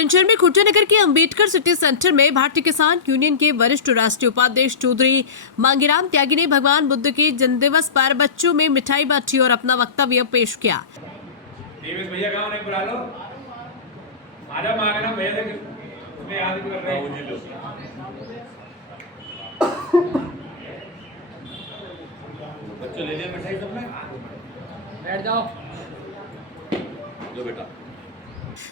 बुलंदशहर में खुर्जा नगर के Ambedkar city centre में भारतीय किसान यूनियन के वरिष्ठ राष्ट्रीय उपाध्यक्ष चौधरी मांगीराम त्यागी ने भगवान बुद्ध के जन्मदिवस पर बच्चों में मिठाई बांटी और अपना वक्तव्य पेश किया। भैया गाँव नहीं बुला लो, आजा मांगना भैया से तुम्हें याद भी कर रहे हैं। बच्चों ले लिया मिठाई सबने, बैठ जाओ। लो बेटा।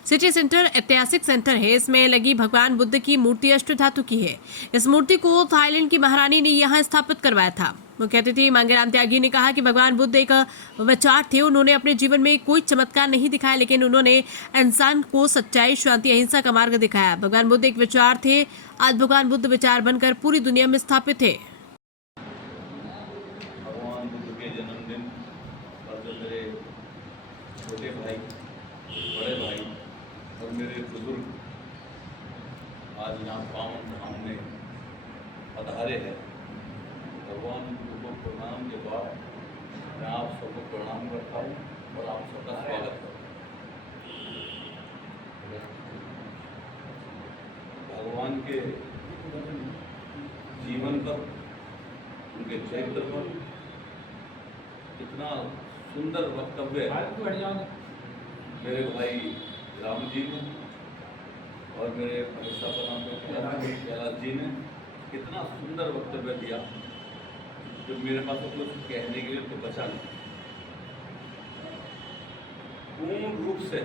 सिटी सेंटर ऐतिहासिक सेंटर है। इसमें लगी भगवान बुद्ध की मूर्ति अष्ट धातु की है। इस मूर्ति को थाईलैंड की महारानी ने यहाँ स्थापित करवाया था। मुख्य अतिथि मांगीराम त्यागी ने कहा कि भगवान बुद्ध एक विचार थे। उन्होंने अपने जीवन में कोई चमत्कार नहीं दिखाया, लेकिन उन्होंने इंसान को सच्चाई, शांति, अहिंसा का मार्ग दिखाया। भगवान बुद्ध एक विचार थे। आज भगवान बुद्ध विचार बनकर पूरी दुनिया में स्थापित है। भगवान बुद्ध के जन्मदिन पर जो मेरे छोटे भाई, बड़े भाई और मेरे बुजुर्ग आज यहाँ पावन धाम में पधारे हैं, भगवान बुद्ध को प्रणाम के बाद मैं आप सबको प्रणाम करता हूँ और आप सबका स्वागत करता हूँ। भगवान के जीवन पर, उनके चरित्र पर इतना सुंदर वक्तव्य मेरे भाई राम जी ने और मेरे भाईसा कैलाश जी ने कितना सुंदर वक्तव्य दिया, जो मेरे पास तो कुछ कहने के लिए तो बचा नहीं। पूर्ण रूप से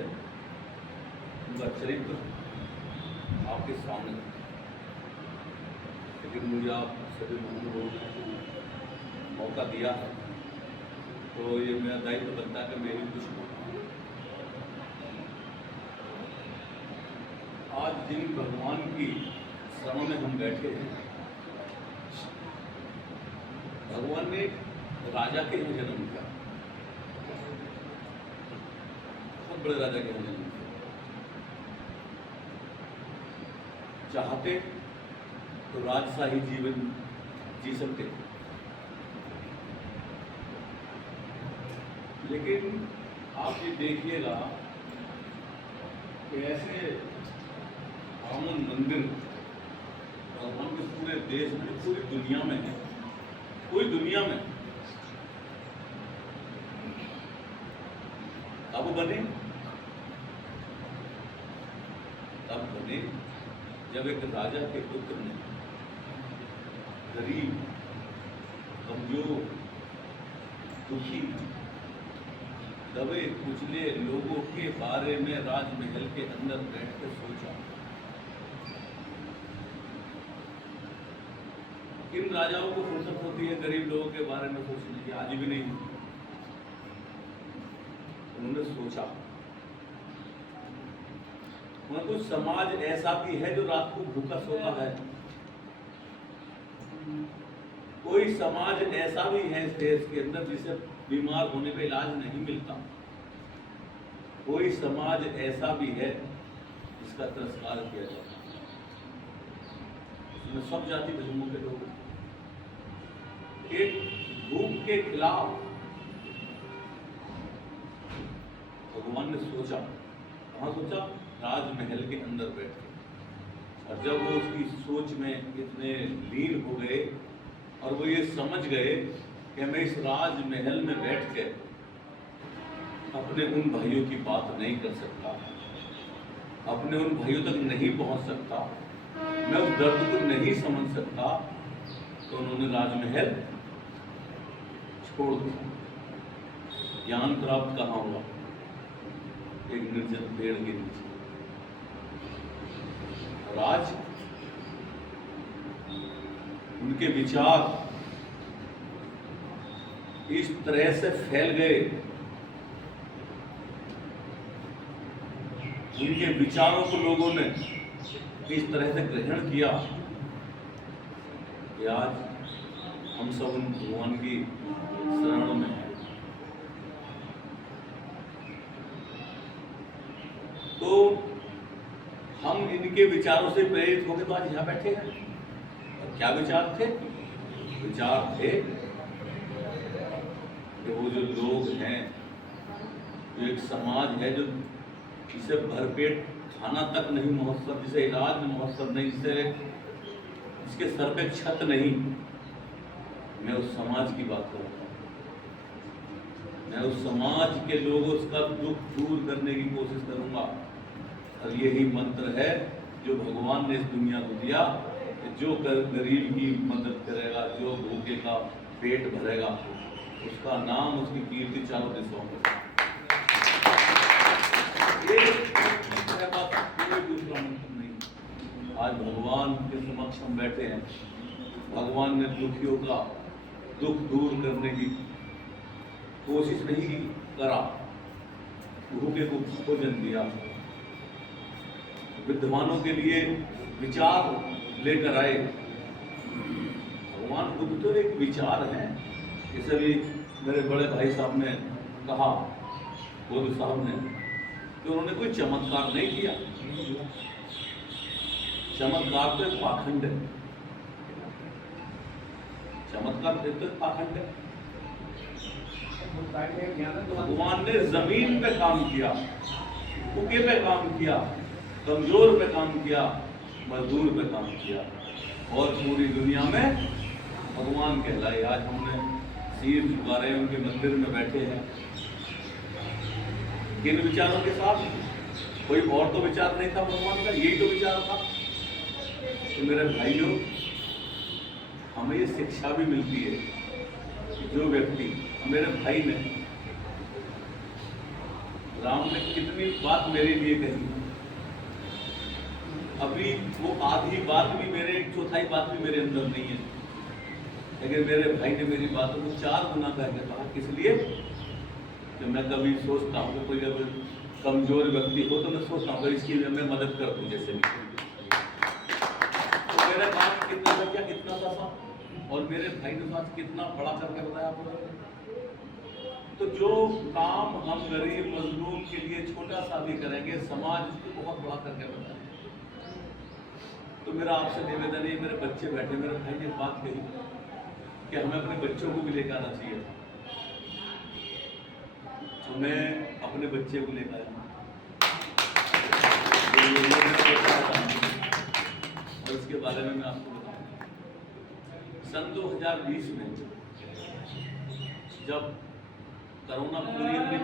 उनका चरित्र आपके सामने, लेकिन मुझे आप सभी लोगों ने मौका दिया है तो ये मेरा दायित्व बनता है कि मैं भी कुछ बोलूं। आज जिन भगवान की शरण में हम बैठे हैं, भगवान ने राजा के यहाँ जन्म लिया, बहुत बड़े राजा के यहाँ जन्म लिया। चाहते तो राजशाही जीवन जी सकते, लेकिन आप ये देखिएगा कि ऐसे आमन मंदिर भगवान के पूरे देश में, पूरी दुनिया में है, पूरी दुनिया में कब बने? तब बने जब एक राजा के पुत्र ने गरीब, कमजोर, दुखी, दबे कुचले लोगों के बारे में राजमहल के अंदर बैठ कर सोचा। किन राजाओं को फुर्सत होती है गरीब लोगों के बारे में सोचने की? आज भी नहीं। उन्होंने सोचा, कुछ समाज ऐसा भी है जो रात को भूखा सोता है, कोई समाज ऐसा भी है इस देश के अंदर जिसे बीमार होने पे इलाज नहीं मिलता, कोई समाज ऐसा भी है जिसका तिरस्कार किया जाता है, उसमें सब जाति धर्मों के लोग एक भूख के खिलाफ भगवान ने सोचा। कहाँ सोचा? राजमहल के अंदर बैठ के। और जब वो उसकी सोच में इतने लीन हो गए और वो ये समझ गए कि मैं इस राजमहल में बैठ के अपने उन भाइयों की बात नहीं कर सकता, अपने उन भाइयों तक नहीं पहुंच सकता, मैं उस दर्द को नहीं समझ सकता, तो उन्होंने राजमहल छोड़ दिया। ज्ञान प्राप्त कहाँ हुआ? एक निर्जन पेड़ के नीचे। और आज उनके विचार इस तरह से फैल गए, उनके विचारों को लोगों ने इस तरह से ग्रहण किया कि आज हम सब उन भगवान की शरण में हैं। तो हम इनके विचारों से प्रेरित होकर तो आज यहाँ बैठे हैं। और क्या विचार थे? विचार थे कि वो जो लोग हैं, जो एक समाज है जो इसे भरपेट खाना तक नहीं महोत्सव, जिसे इलाज महोत्सव नहीं, जिसके सर पे छत नहीं, मैं उस समाज की बात करता हूँ। मैं उस समाज के लोगों का दुख दूर करने की कोशिश करूंगा। और यही मंत्र है जो भगवान ने इस दुनिया को दिया, जो गरीब की मदद करेगा, जो भूखे का पेट भरेगा, उसका नाम, उसकी कीर्ति चारों दिशाओं में। कोई दूसरा मंत्र नहीं। आज भगवान के समक्ष हम बैठे हैं। भगवान ने दुखियों का दुख दूर करने की कोशिश नहीं करा, भूखे को भोजन दिया, विद्वानों के लिए विचार लेकर आए। भगवान बुद्ध तो एक विचार है। इसे भी मेरे बड़े भाई साहब ने कहा, बुद्ध साहब ने, कि उन्होंने कोई चमत्कार नहीं किया। चमत्कार तो एक पाखंड है। चमत्कार तो एक पाखंड है। भगवान ने जमीन पे काम किया, भूखे पे काम किया, कमजोर पे काम किया, मजदूर पे काम किया, और पूरी दुनिया में भगवान कहलाए। आज हमने सिर झुका रहे हैं, उनके मंदिर में बैठे हैं। किन विचारों के साथ? कोई और तो विचार नहीं था भगवान का, यही तो विचार था। तो मेरे भाइयों, हमें ये शिक्षा भी मिलती है कि जो व्यक्ति, मेरे भाई ने, राम ने कितनी बात मेरे लिए कही, अभी वो आधी बात भी मेरे, एक चौथाई बात भी मेरे अंदर नहीं है, लेकिन मेरे भाई ने मेरी बातों को 4 गुना करके कहा। किस लिए? कि मैं कभी सोचता हूँ कि कोई अगर कमजोर व्यक्ति हो तो मैं सोचता हूँ इसकी मैं मदद कर दूँ, जैसे भी। तो मेरा काम कितना था, क्या कितना था, और मेरे भाई ने साथ कितना बड़ा करके बताया आपको। तो जो काम हम गरीब मजलूम के लिए छोटा सा भी करेंगे, समाज उसको बहुत बड़ा करके बताए। तो मेरा आपसे निवेदन है, मेरे बच्चे बैठे, मेरे भाई ने बात कही कि हमें अपने बच्चों को भी लेकर आना चाहिए। तो मैं अपने बच्चे को लेकर आया, और इसके बारे में मैं आपको बताऊं। सन 2020 में जब कोरोना पूरी अपनी